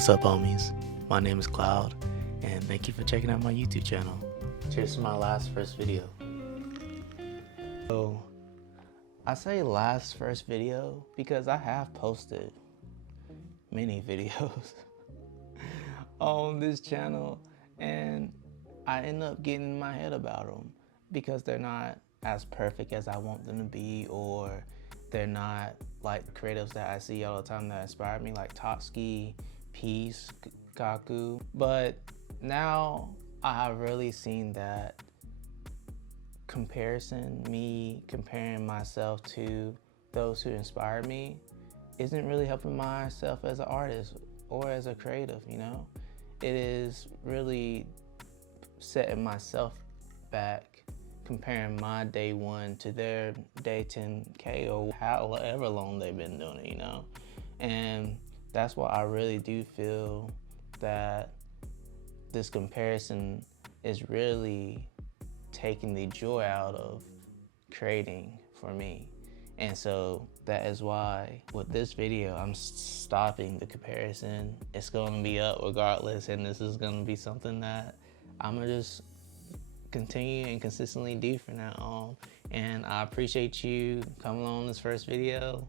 What's up, homies? My name is Cloud, and thank you for checking out my YouTube channel. Cheers to my first video. So, I say first video because I have posted many videos on this channel, and I end up getting in my head about them because they're not as perfect as I want them to be, or they're not like creatives that I see all the time that inspire me, like Totski, Peace, Kaku. But now I have really seen that me comparing myself to those who inspire me, isn't really helping myself as an artist or as a creative, you know? It is really setting myself back, comparing my day 1 to their day 10K or however long they've been doing it, you know? And that's why I really do feel that this comparison is really taking the joy out of creating for me. And so that is why with this video, I'm stopping the comparison. It's gonna be up regardless, and this is gonna be something that I'm gonna just continue and consistently do from now on. And I appreciate you coming on this first video,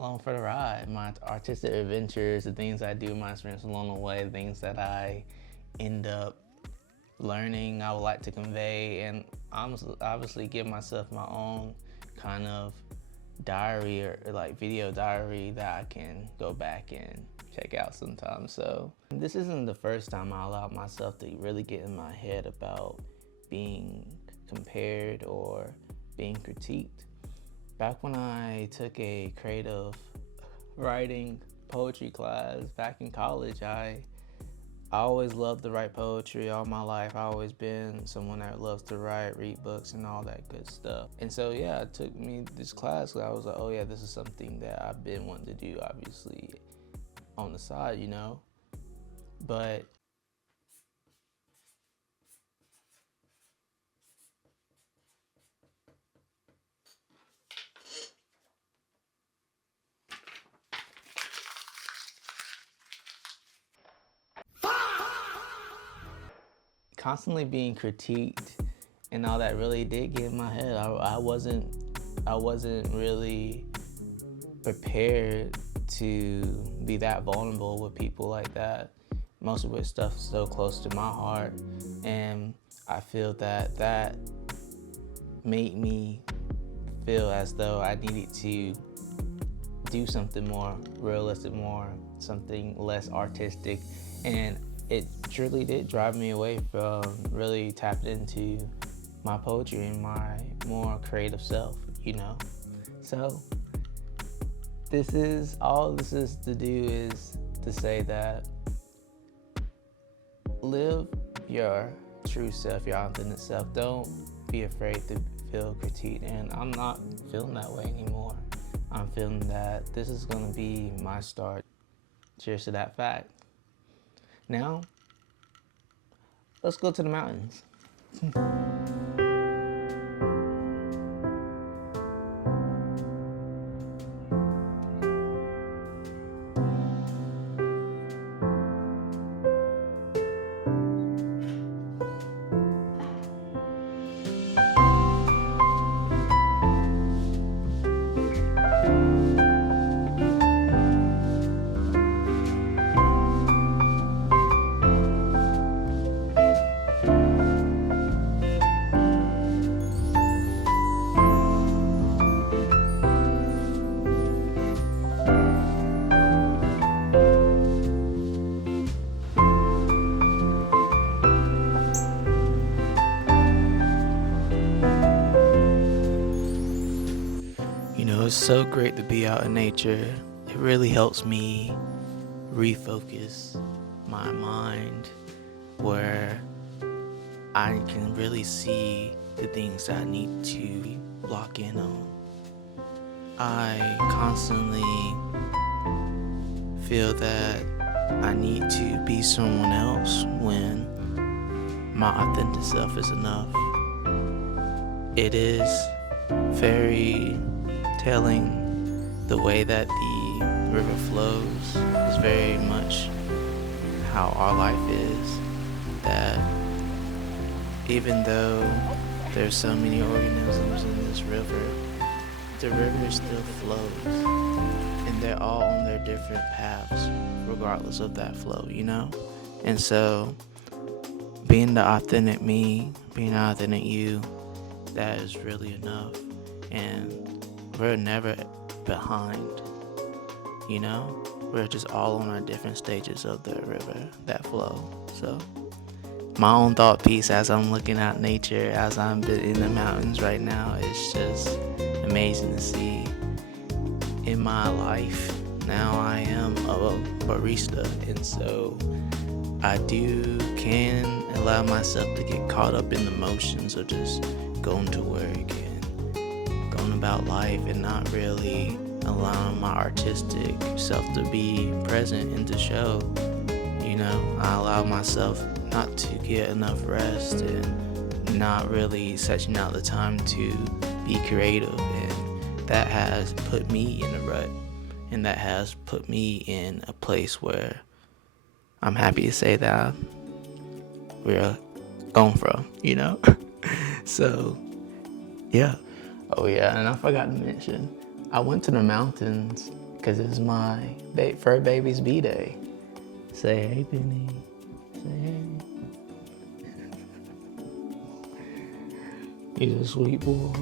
along for the ride. My artistic adventures, the things I do, my experience along the way, the things that I end up learning, I would like to convey, and obviously give myself my own kind of diary or like video diary that I can go back and check out sometimes. So this isn't the first time I allowed myself to really get in my head about being compared or being critiqued. Back when I took a creative writing poetry class back in college, I always loved to write poetry all my life. I've always been someone that loves to write, read books, and all that good stuff. And so yeah, it took me this class. I was like, oh yeah, this is something that I've been wanting to do, obviously, on the side, you know? But constantly being critiqued and all that really did get in my head. I wasn't really prepared to be that vulnerable with people like that, most of which stuff so close to my heart. And I feel that made me feel as though I needed to do something more realistic, something less artistic. And it truly did drive me away from really tapping into my poetry and my more creative self, you know? So all this is to do is to say that live your true self, your authentic self. Don't be afraid to feel critiqued. And I'm not feeling that way anymore. I'm feeling that this is gonna be my start. Cheers to that fact. Now, let's go to the mountains. It's so great to be out in nature. It really helps me refocus my mind, where I can really see the things that I need to lock in on. I constantly feel that I need to be someone else when my authentic self is enough. It is very telling the way that the river flows is very much how our life is. That even though there's so many organisms in this river, the river still flows, and they're all on their different paths regardless of that flow, you know? And so being the authentic me, being the authentic you, that is really enough. And we're never behind, you know? We're just all on our different stages of the river, that flow. So my own thought piece as I'm looking at nature, as I'm in the mountains right now, it's just amazing to see. In my life now, I am a barista, and so I can allow myself to get caught up in the motions of just going to work and going about life and not really allowing my artistic self to be present and to show. You know, I allow myself not to get enough rest and not really setting out the time to be creative, and that has put me in a rut, and that has put me in a place where I'm happy to say that we're going from, you know? So, yeah. Oh yeah, and I forgot to mention, I went to the mountains because it's my fur baby's B-day. Say hey, Penny. Say hey. He's a sweet boy.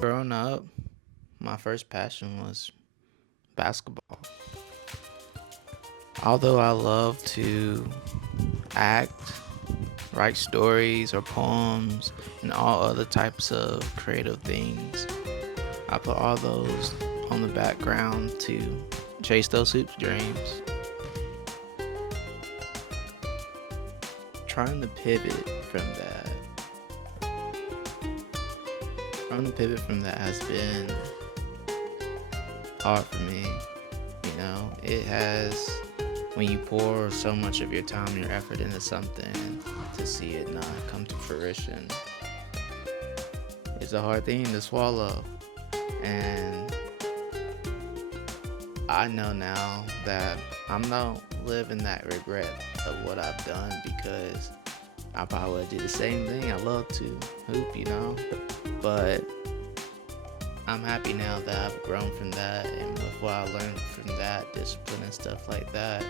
Growing up, my first passion was basketball. Although I love to act, write stories or poems, and all other types of creative things, I put all those on the background to chase those hoops dreams. Trying to pivot from that has been hard for me. You know, it has, when you pour so much of your time and your effort into something, to see it not come to fruition, it's a hard thing to swallow. And I know now that I'm not living that regret of what I've done, because I probably would do the same thing. I love to hoop, you know, but I'm happy now that I've grown from that, and with what I learned from that, discipline and stuff like that,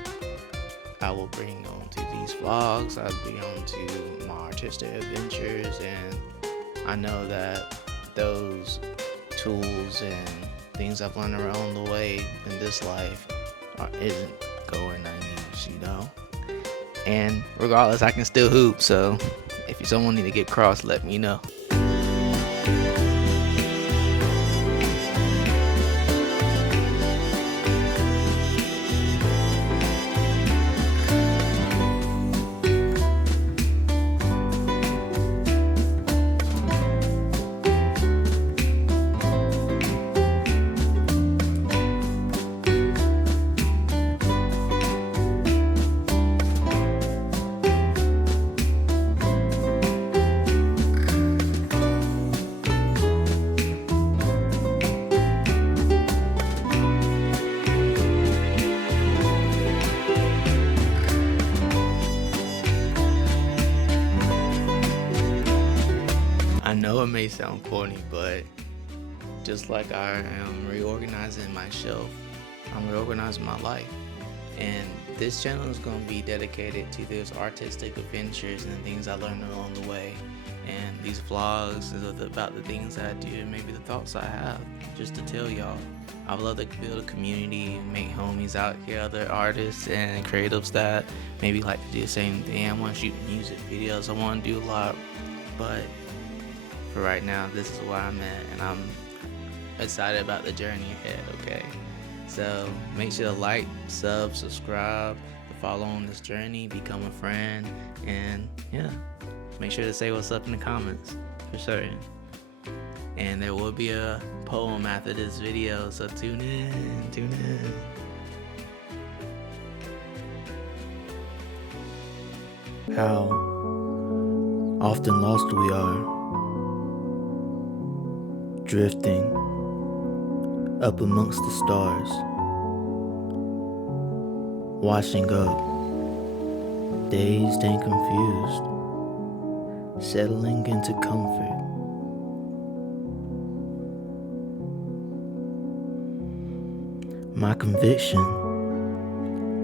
I will bring on to these vlogs, I'll bring on to my artistic adventures, and I know that those tools and things I've learned along the way in this life isn't going unused, you know? And regardless, I can still hoop, so if someone need to get crossed, let me know. I know it may sound corny, but just like I am reorganizing my shelf, I'm reorganizing my life. And this channel is going to be dedicated to those artistic adventures and things I learned along the way. And these vlogs is about the things that I do and maybe the thoughts I have, just to tell y'all. I would love to build a community, make homies out here, other artists and creatives that maybe like to do the same thing. I want to shoot music videos, I want to do a lot, but for right now, this is where I'm at, and I'm excited about the journey ahead, okay? So make sure to like, sub, subscribe, to follow on this journey, become a friend, and yeah, make sure to say what's up in the comments, for certain. And there will be a poem after this video, so tune in. How often lost we are, drifting up amongst the stars, washing up, dazed and confused, settling into comfort. My conviction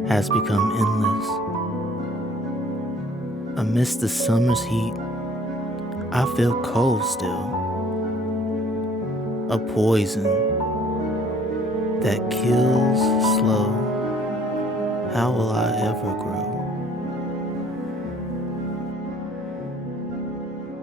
has become endless. Amidst the summer's heat, I feel cold still, a poison that kills slow. How will I ever grow?